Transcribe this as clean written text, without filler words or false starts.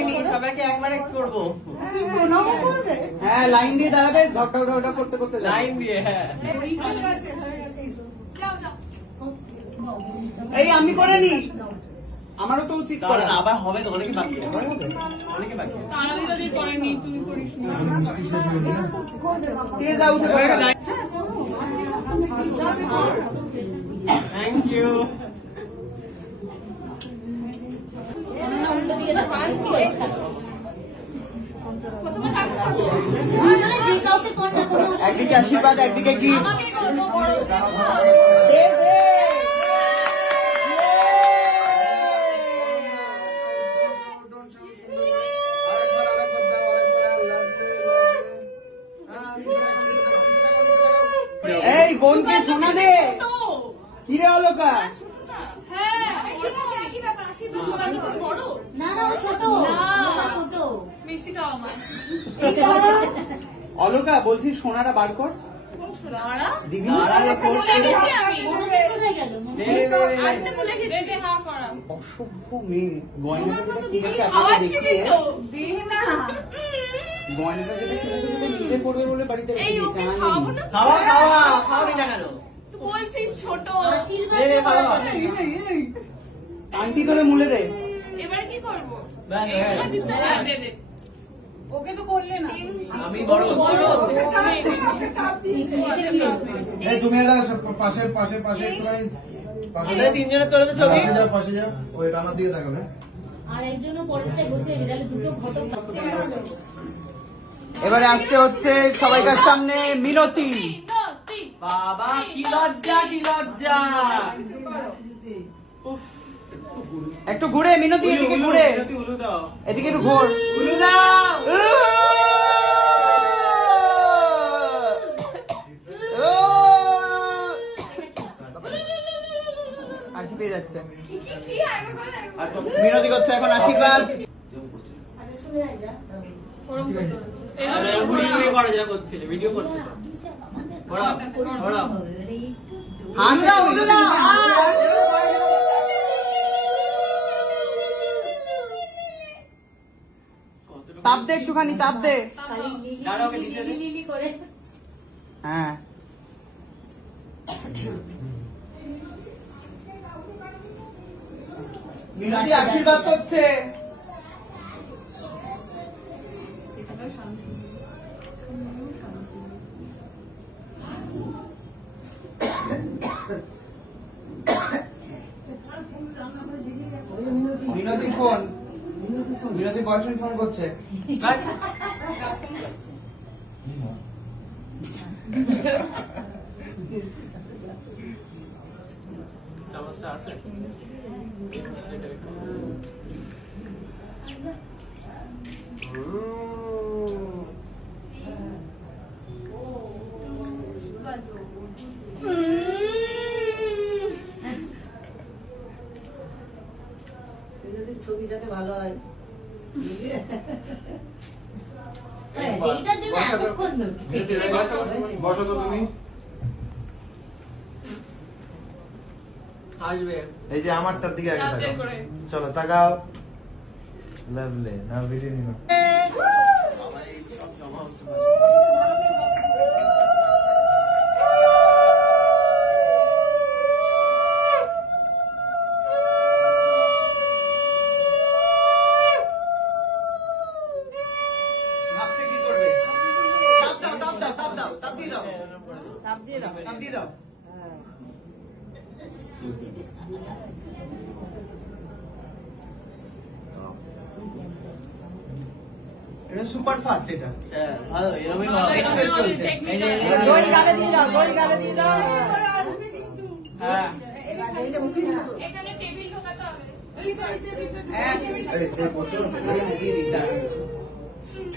করিনি, সবাইকে একবারে করবো। হ্যাঁ লাইন দিয়ে দাঁড়াবে, ঢক ঢক ঢক করতে করতে লাইন দিয়ে। হ্যাঁ এই আমি করে নি, আমারও তো উচিত করা। আবার হবে তো, অনেকে বাকি, অনেকে বাকি। কে যা উঠে পড়ে। Thank you. একদিকে আশীর্বাদ, একদিকে গিফট। এই বোনকে সোনা দে। কিরে অলোকা? অলোকা বলছি সোনাটা বার কর। দিবি অসভ্য মেয়ে। গয়নাটা যেটা কিনেছে গয়নাটা যেটা কিনেছে নিজে পড়বে বলে বাড়িতে খাওয়া খাওয়া খাওয়াবি না কেন? ছোট আন্টি করে মুলে দে। এবারে কি করবো? ওকে তো করলে না, আমি বড়। তুমি এটা পাশে পাশে পাশে তিনজনের তোলে তো ছবি। পাশে যাও, ওইটা আমার দিকে তাকাবে। আর একজনও পরেরটায় বসে তাহলে দুটো ঘটক। এবারে আসতে হচ্ছে সবাইকার সামনে মিনতি। বাবা কি লজ্জা, কি লজ্জা। একটু ঘুরে মিনতি, এদিকে ঘুরে, উলু দাও, এদিকে একটু ঘোর। উলু দাও। হাসি পেয়ে যাচ্ছে। মিনতি করছে এখন আশীর্বাদ। ভিডিও করছে। হাসা উলু দাও। তাপ দে একটুখানি, তাপ দে। হ্যাঁ মিনতি আশীর্বাদ করছে। মিনতি ফোন, মিনতি বয়ফ্রেন্ড ফোন করছে। ছবি যাতে ভালো হয়। বসো তো তুমি। আসবে এই যে আমারটার দিকে আগে তাকাও। চলো তাকাও। লাভলি, নাও ভিডিও নিও। ভাবছে কি করবে? তাপ দাও, তাপ দাও, তাপ দাও, তাপ দিয়ে দাও, তাপ দিয়ে দাও, তাপ দিয়ে দাও। এটা সুপার ফাস্ট। এটা ভালো, এরকমই ভালো। এক্সপ্রেস চলছে। গোল গালে দিয়ে দাও, গোল গালে দিয়ে দাও। হ্যাঁ এখানে টেবিল ঢোকাতে হবে। হ্যাঁ এই বসো। দিয়ে দিক দাঁড়া।